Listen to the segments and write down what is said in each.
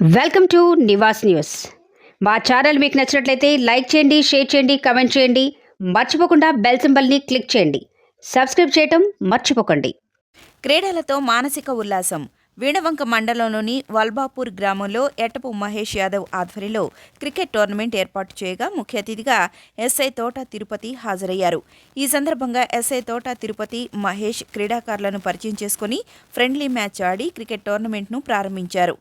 Welcome to Nivas news. మా channel మీకు నచ్చినట్లయితే లైక్ చేయండి షేర్ చేయండి కమెంట్ చేయండి. మర్చిపోకుండా బెల్ సింబల్ని క్లిక్ చేయండి. సబ్స్క్రైబ్ చేయటం మర్చిపోకండి. క్రీడలతో మానసిక ఉల్లాసం. వీణవంక మండలంలోని వల్బాపూర్ గ్రామంలో ఎట్టపు మహేష్ యాదవ్ ఆధ్వర్యంలో క్రికెట్ టోర్నమెంట్ ఏర్పాటు చేయగా ముఖ్య అతిథిగా ఎస్ఐ తోట తిరుపతి హాజరయ్యారు. ఈ సందర్భంగా ఎస్ఐ తోట తిరుపతి మహేష్ క్రీడాకారులను పరిచయం చేసుకుని ఫ్రెండ్లీ మ్యాచ్ ఆడి క్రికెట్ టోర్నమెంట్ను ప్రారంభించారు.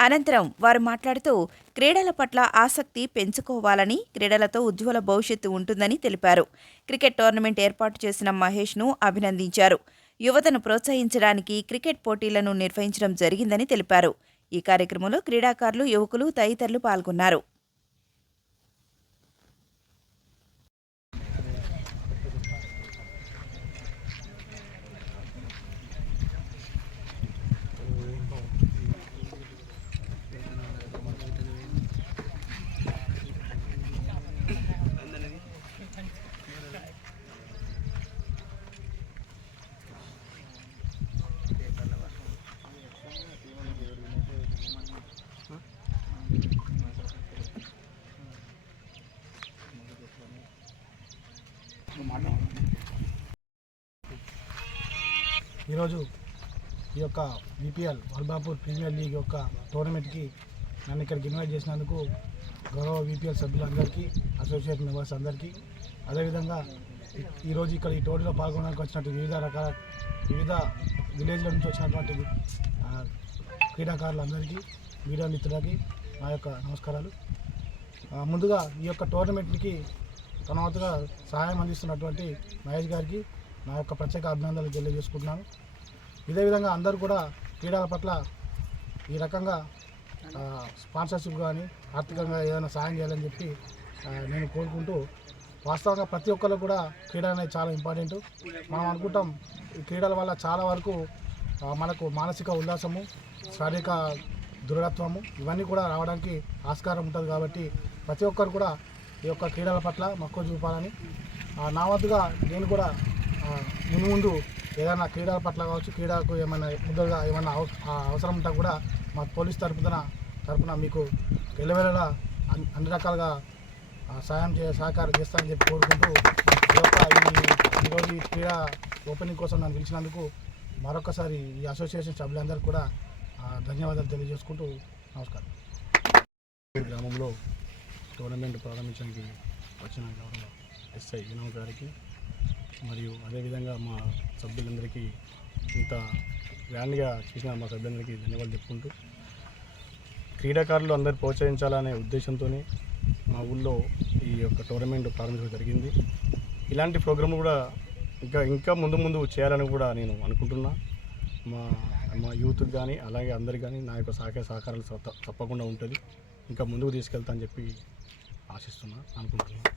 అనంతరం వారు మాట్లాడుతూ క్రీడల పట్ల ఆసక్తి పెంచుకోవాలని క్రీడలతో ఉజ్వల భవిష్యత్తు ఉంటుందని తెలిపారు. క్రికెట్ టోర్నమెంట్ ఏర్పాటు చేసిన మహేష్ను అభినందించారు. యువతను ప్రోత్సహించడానికి క్రికెట్ పోటీలను నిర్వహించడం జరిగిందని తెలిపారు. ఈ కార్యక్రమంలో క్రీడాకారులు యువకులు తదితరులు పాల్గొన్నారు. ఈరోజు ఈ యొక్క బీపీఎల్ వల్బాపూర్ ప్రీమియర్ లీగ్ యొక్క టోర్నమెంట్కి నన్ను ఇక్కడికి ఇన్వైట్ చేసినందుకు గౌరవ బీపీఎల్ సభ్యులందరికీ అసోసియేట్ మెంబర్స్ అందరికీ. అదేవిధంగా ఈరోజు ఇక్కడ ఈ టోర్నీలో పాల్గొనడానికి వచ్చినట్టు వివిధ రకాల వివిధ విలేజ్ల నుంచి వచ్చినటువంటి క్రీడాకారులందరికీ మీడియా మిత్రులకి నా యొక్క నమస్కారాలు. ముందుగా ఈ యొక్క టోర్నమెంట్కి తన వంతుగా సహాయం అందిస్తున్నటువంటి మహేష్ గారికి నా యొక్క ప్రత్యేక అభినందనలు తెలియజేసుకుంటున్నాను. ఇదే విధంగా అందరూ కూడా క్రీడల పట్ల ఈ రకంగా స్పాన్సర్షిప్ కానీ ఆర్థికంగా ఏదైనా సాయం చేయాలని చెప్పి నేను కోరుకుంటూ వాస్తవంగా ప్రతి ఒక్కరు కూడా క్రీడ అనేది చాలా ఇంపార్టెంట్. మనం అనుకుంటాం ఈ క్రీడల వల్ల చాలా వరకు మనకు మానసిక ఉల్లాసము శారీరక దృఢత్వము ఇవన్నీ కూడా రావడానికి ఆస్కారం ఉంటుంది కాబట్టి ప్రతి ఒక్కరు కూడా ఈ యొక్క క్రీడల పట్ల మక్కువ చూపాలని నా వద్దగా నేను కూడా ముందు ముందు ఏదైనా క్రీడల పట్ల కావచ్చు క్రీడకు ఏమైనా ముద్దగా ఏమైనా అవసరం ఉంటే కూడా మా పోలీస్ తరపున తరపున మీకు ఎల్లవేళలా అన్ని అన్ని రకాలుగా సహాయం సాయం చే సహకారం చేస్తానని చెప్పి కోరుకుంటూ ఈ యొక్క ఈరోజు ఈ క్రీడా ఓపెనింగ్ కోసం నన్ను పిలిచినందుకు మరొకసారి ఈ అసోసియేషన్ సభ్యులందరూ కూడా ధన్యవాదాలు తెలియజేసుకుంటూ నమస్కారం. గ్రామంలో టోర్నమెంట్ ప్రారంభించడానికి వచ్చిన గౌరవ ఎస్ఐ వినోద్ గారికి మరియు అదేవిధంగా మా సభ్యులందరికీ ఇంత గ్రాండ్గా చేసిన మా సభ్యులందరికీ ధన్యవాదాలు చెప్పుకుంటూ క్రీడాకారులు అందరు ప్రోత్సహించాలనే ఉద్దేశంతోనే మా ఊళ్ళో ఈ యొక్క టోర్నమెంట్ ప్రారంభించడం జరిగింది. ఇలాంటి ప్రోగ్రాం కూడా ఇంకా ఇంకా ముందు ముందు చేయాలని కూడా నేను అనుకుంటున్నా. మా మా యూత్కి కానీ అలాగే అందరికీ కానీ నా యొక్క సహకార సహకారాలు తప్ప- తప్పకుండా ఉంటుంది. ఇంకా ముందుకు తీసుకెళ్తా అని చెప్పి ఆశిస్తున్నా అనుకుంటున్నాను